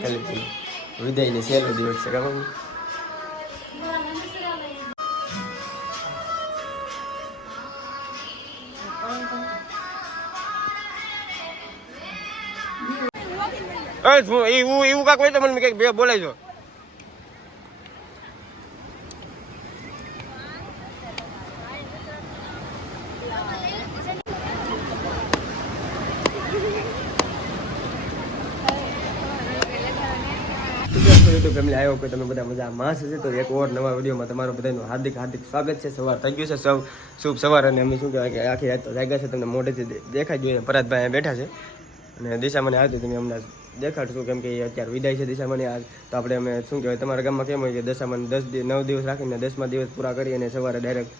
ખાલી વિદાયની સહેલો દિવસ છે કામ એવું કાક હોય તો મને કઈક બે બોલાય ફેમિલી આવ્યો કે તમે બધા મજા માસ હશે તો એક ઓર નવા વિડીયોમાં તમારું બધાનું હાર્દિક સ્વાગત છે. સવાર થઈ ગયું છે, સૌ શુભ સવાર. અને અમે શું કહેવાય કે આખી રાત તો જાગ્યા છે, તમને મોઢેથી દેખાઈ જોઈએ. પરાતભાઈ બેઠા છે અને દિશા મને આવતી તમે હમણાં દેખાડશું કેમ કે અત્યારે વિદાય છે દિશા મને આજ. તો આપણે અમે શું કહેવાય તમારા ગામમાં કેમ હોય કે દશામાં 9 દિવસ રાખીને 10મા દિવસ પૂરા કરી અને સવારે ડાયરેક્ટ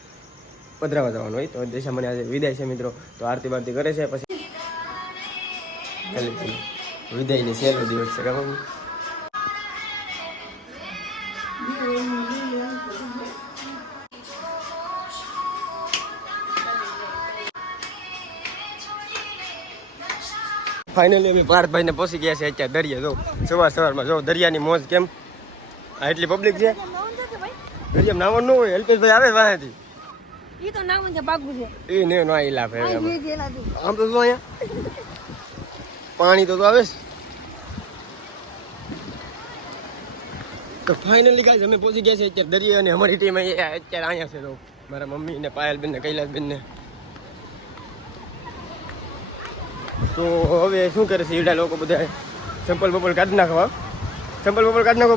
પધરાવા જવાનું હોય. તો દિશા મને આજે વિદાય છે મિત્રો, તો આરતી બારતી કરે છે. પછી ખાલી વિદાયની સહેલો દિવસ છે કામ ફાઇનલી અમે પાર્થભાઈને પહોંચી ગયા છે અત્યારે દરિયા. જો સવારમાં જો દરિયાની મોજ કેમ આ એટલી પબ્લિક છે. દરિયા નાવણ ન હોય અલ્પેશભાઈ આવે વાંથી ઈ તો નાવણ છે બાગુ છે ઈ ને નો ઈ લાભ આમ તો જો અહીંયા પાણી તો આવે તો ફાઇનલી ગાઈસ અમે પહોંચી ગયા છે અત્યારે દરિયા. અને અમારી ટીમ અત્યારે અહીંયા છે. તો મારા મમ્મી ને પાયલબેન ને કૈલાસબેન ને તો હવે શું કરે છે ઈડા લોકો બધા ચંપલ બપલ કાઢી નાખવા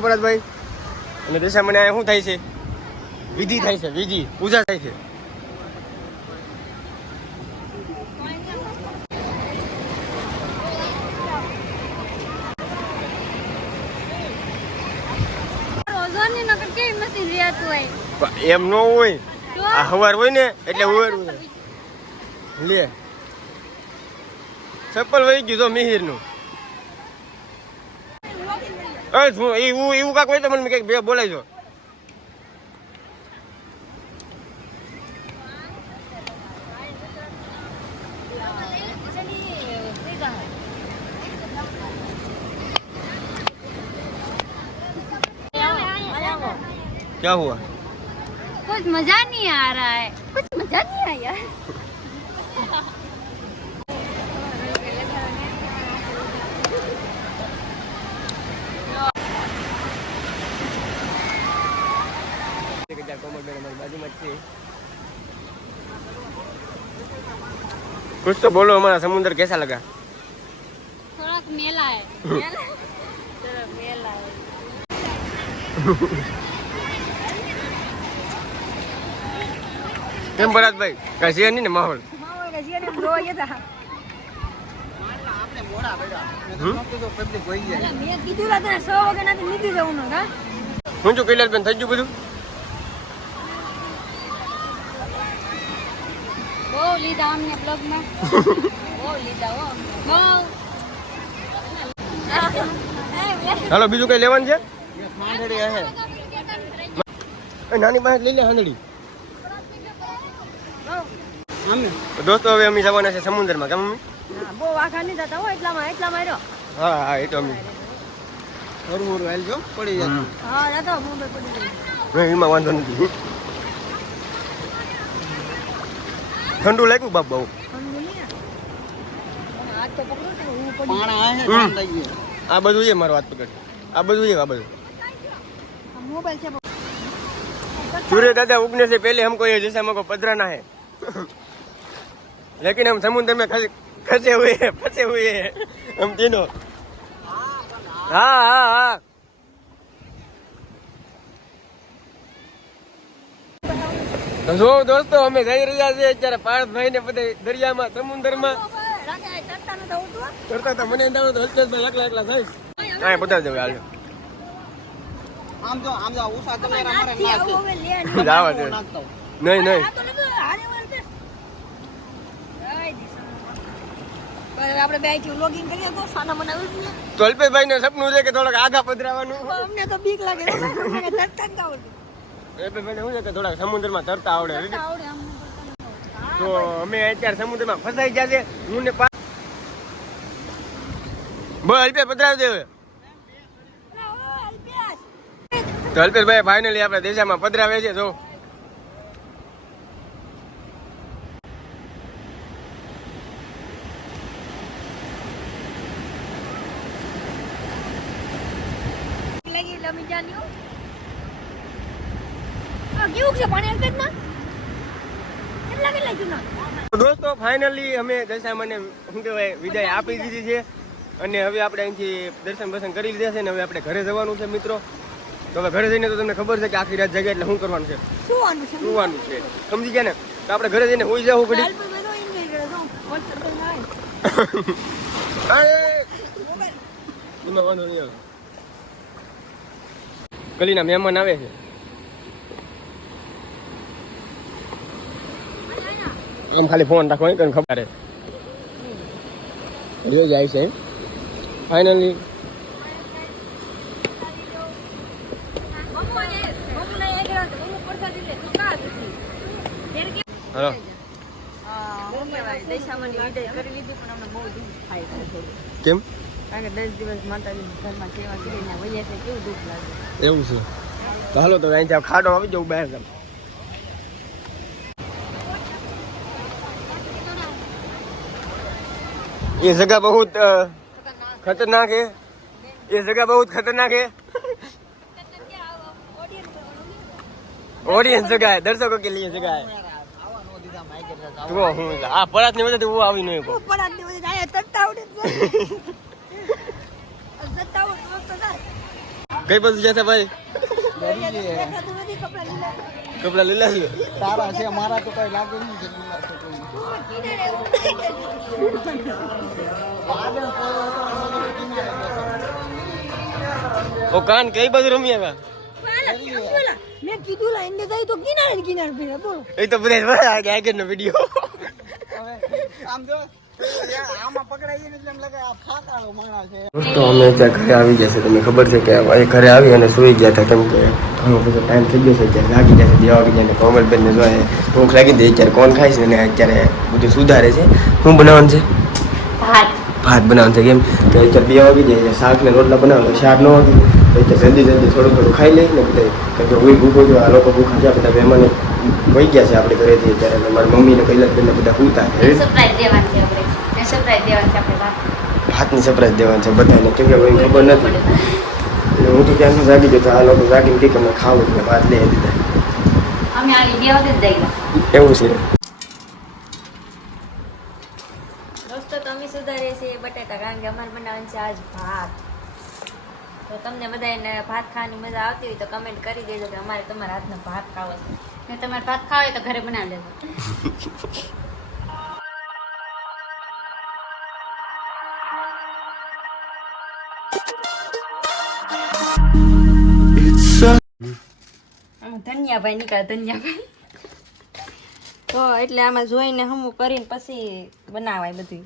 પરાતભાઈ. અને દિશા મને શું થાય છે વિધિ થાય છે, વિધિ પૂજા થાય છે. એમ ન હોય આ હવાર હોય ને એટલે હવાર લે ચપ્પલ વહી ગયું તો મિહિર નું એવું કાક હોય તો મને કઈક બે બોલાય क्या हुआ? कुछ मजा नहीं आ रहा है, कुछ मजा नहीं आया. कुछ तो बोलो, हमारा समुद्र कैसा लगा? थोड़ा मेला है. थोड़ा मेला है. કેમ ભરતભાઈ કશી નહીં ને માહોલ કશી ને જોવા ગયા હતા. મેં કીધું રાતે 6 વાગે નાથી નીકળી જવાનું હા. હું જો કૈલાસબેન થઈ ગયું બધું બહુ લીધા અમને બ્લોગમાં બહુ લીધા હો બહુ. હાલો બીજું કઈ લેવાનું છે? નાની પાસે લઈ લે હાંડડી. દોસ્તો હવે અમે જવાના છે સમુદ્રમાં. કેમ મમ્મી? બહુ વાઘા નહીં થતા હો એટલામાં રહ્યો. હા એ તો અમે થોડું હાલજો પડી જાય. હા જતો મુંબઈ પડી જાય. એમાં વાંધો નથી. ઠંડુ લાગ્યું બાપ બહુ. આ બધું છે મારો હાથ પકડ. આ બધું છે. આ બધું मोबाइल से सूर्य दादा उगने से पहले हमको ये जैसा हमको पधराना है लेकिन हम समुद्र में फंसे हुए हैं हम तीनों. हाँ हाँ हाँ તો જો દોસ્તો અમે જઈ રહ્યા છીએ અત્યારે પાર્થભાઈ ને બધા દરિયામાં સમુદ્રમાં તરતા હતા. મને અંદાજો હર્ષદભાઈ એકલા થઈશ હા બધા જવે હાલ આમ જો ઉષા તમારા મારે નાખી જાવા દે નહીં આપણે બે થી લોગિંગ કરીએ તો સાના બનાવી તો અલ્પેશભાઈ ને સપનું છે કે થોડાક આગા પધરાવાનું. અમને તો બીક લાગે મને તરતા જ આવડે. અલ્પેશભાઈ ને શું છે કે થોડાક સમુદ્રમાં તરતા આવડે. તો અમે અત્યારે સમુદ્રમાં ફસાઈ ગયા છે. હું ને બસ અલ્પે પધરાવી દે. તો અલ્પેશભાઈ ફાઇનલી આપણે દેશામાં પધરાવે છે જો લગી લમી જાન્યું કેવું છે પાણી અલ્પેશ ના કેટલા જૂના તો દોસ્તો ફાઇનલી અમે દશામાને શું કહેવાય વિદાય આપી દીધી છે અને હવે આપણે અહીંથી દર્શન બર્શન કરી લીધા છે ને હવે આપણે ઘરે જવાનું છે મિત્રો તો હવે ઘરે જઈને તો તમને ખબર છે કે આખી રાત જગ્યા એટલે શું કરવાનું છે સુવાનું છે સમજી ગયા ને તો આપણે ઘરે જઈને હોઈ જાવ ઘડી કલીના મહેમાન આવે છે આમ ખાલી ફોન રાખો કઈ ખબર હે જાય છે ફાઇનલી હલો કેમ કારણ કે 10 દિવસ માતાજી ઘરમાં સેવા કરીને વૈયા છે કેવું દુઃખ લાગે એવું છે તો હાલો તો અહીંથી ખાડો આવી જવું બહાર ગામ ये जगह बहुत खतरनाक है ये जगह बहुत खतरनाक है ऑडियंस जगह है दर्शकों के लिए जगह है वो हूँ आ परात नहीं बजे वो आवी नहीं को પરાત ની વજે આયા તત્તા ઉડે તત્તા ઉડે તો ના કઈ બાજુ જતા ભાઈ દેખાતું નથી કપડા લીલા છે તારા છે મારા તો કઈ લાગે નહીં છે ઓ કાન કઈ બાજુ રમી આવ્યા મેં કીધું લા ઇન્દે જાય તો કિનારે કિનારે પીરે બોલો એ તો બધા આગળ નો વિડિયો હવે આમ જો આમાં પકડાઈએ ને એટલે એમ લાગે આ ખાતાળો માણસ છે દોસ્તો અમે ત્યાં ઘરે આવી ગયા છે તમને ખબર છે કે અહીં ઘરે આવી અને સૂઈ ગયા હતા કેમ કે ઘણો બધો ટાઈમ થઈ ગયો છે અત્યારે લાગી જશે 2 વાગી જાય ને કોમલબેનને જો ભૂખ લાગી દે અત્યારે કોણ ખાય છે ને અત્યારે બધું સુધારે છે શું બનાવવાનું છે ભાત બનાવવાનું છે કેમ કે અત્યારે 2 વાગી જાય એટલે શાક ને રોટલા બનાવવાનું 4 ન વાગે તો અત્યારે જલ્દી થોડું થોડું ખાઈ લઈ ને બધા કેમ કે હું ભૂખો જો આ લોકો ભૂખા છે બધા મહેમાનો વહી ગયા છે આપણે ઘરેથી અત્યારે મારી મમ્મીને કૈલાસબેનને બધા સૂતા છે ભાતની સરપ્રાઈઝ દેવાની છે બધાને કેમ કે કોઈ ખબર નથી એટલે હું તો ક્યાંથી જાગી ગયો તો આ લોકો જાગીને કંઈક અમને ખાવું ને ભાત લઈ દીધા અમે આવી 2 વાગે જ જઈ એવું છે દોસ્તો તો અમે સુધારીએ છીએ બટાટા કારણ કે અમારે બનાવવાનું છે આજ ભાત તો તમને બધાને ભાત ખાવાની મજા આવતી હોય તો કમેન્ટ કરી દેજો કે અમારે તમારા હાથનો ભાત ખાવો છે ને તમારે ભાત ખાવો હોય તો ઘરે બનાવી લેજો ધનિયાભાઈ નીકળે ધનિયાભાઈ તો એટલે આમાં જોઈને હમું કરીને પછી બનાવાય બધું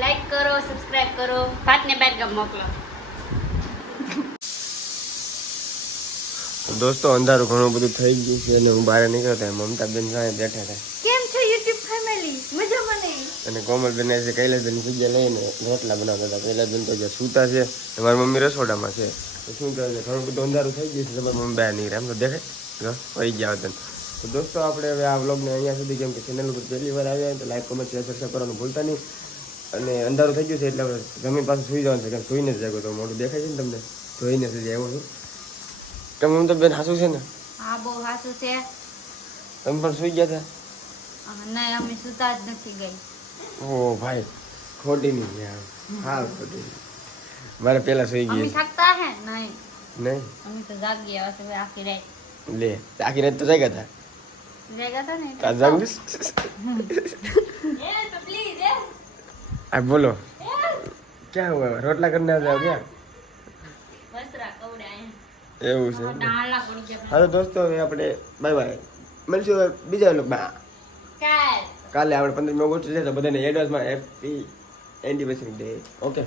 લાઈક કરો સબસ્ક્રાઇબ કરો ભાતને બેડગામ મોકલો દોસ્તો અંધારું ઘણું બધું થઈ ગયું છે અને હું બહાર નીકળતા મમતાબેન સામે બેઠા હતા કેમ છે યુટ્યુબ ફેમિલી મજામાં નહીં અને કોમલબેન છે કૈલાસબેન જગ્યા લઈને રોટલા બનાવતા હતા કૈલાસબેન તો જ્યાં સૂતા છે મારી મમ્મી રસોડામાં છે તો શું કહે છે ઘણું બધું અંધારું થઈ ગયું છે તમારી મમ્મી બહાર નીકળે એમ તો દેખાય પડી ગયા હતા તો દોસ્તો આપણે હવે આ વ્લોગને અહીંયા સુધી કેમ કે ચેનલ ઉપર પહેલી વાર આવ્યા તો લાઈક કમેન્ટ શેર સબસ્ક્રાઈબ કરવાનું ભૂલતા નહીં અને અંધારું થઈ ગયું છે એટલે હવે જમીન પાસે સુઈ જવાનું છે કેમ સુઈને જ જાગો તો મોઢું દેખાય છે ને તમને જોઈને જ આવ્યો છું તમે તો બેન હાસું છે ને હા બહુ હાસું છે તમે પણ સુઈ ગયા હતા નહીં અમે સુતા જ નથી ગઈ ઓ ભાઈ ખોટી નહીં છે હા ખોટી મારે પેલા સુઈ અમે ગઈ થકતા હે નહીં નહીં અમે તો જાગી ગયા છે આખી રાત લે આખી રાત તો જાગ્યા હતા જાગ્યા હતા ને કાં જાગું એ તો પ્લીઝ એ આ બોલો ક્યાં હુआ રોટલા કરને જાઓ ક્યાં વસ્ત્રા કવડાય એવું છે ડાળા પડી ગયા હાલો દોસ્તો હવે આપણે બાય બાય મળશું હવે બીજા લોકમાં કાલ કાલે આપણે 15 ઓગસ્ટ છે તો બધાને એડવાન્સમાં હેપી એન્ડિવર્સરી ડે ઓકે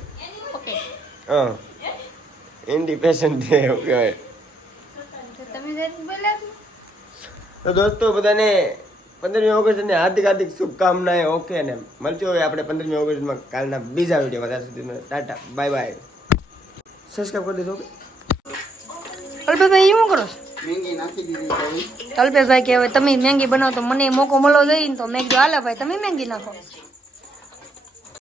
ઓકે હા ઇન્ડિપેન્ડન્સ ડે ઓકે તમે જે બોલ્યા છો તો દોસ્તો બધાને 15મી ઓગસ્ટની હાર્દિક હાર્દિક શુભકામનાએ. ઓકે ને મળશું હવે આપણે 15મી ઓગસ્ટમાં કાલના બીજા વિડીયોમાં. ત્યાં સુધી ટાટા બાય બાય. સબસ્ક્રાઈબ કરી દેજો. અલ્પેશભાઈ શું કરો છો? મેંગી નાખી દીધી ભાઈ. અલ્પેશભાઈ કે હવે તમે મેંગી બનાવો તો મને મોકો મળવો જોઈએ ને, તો મેં કીધું હાલે ભાઈ તમે મેંગી નાખો.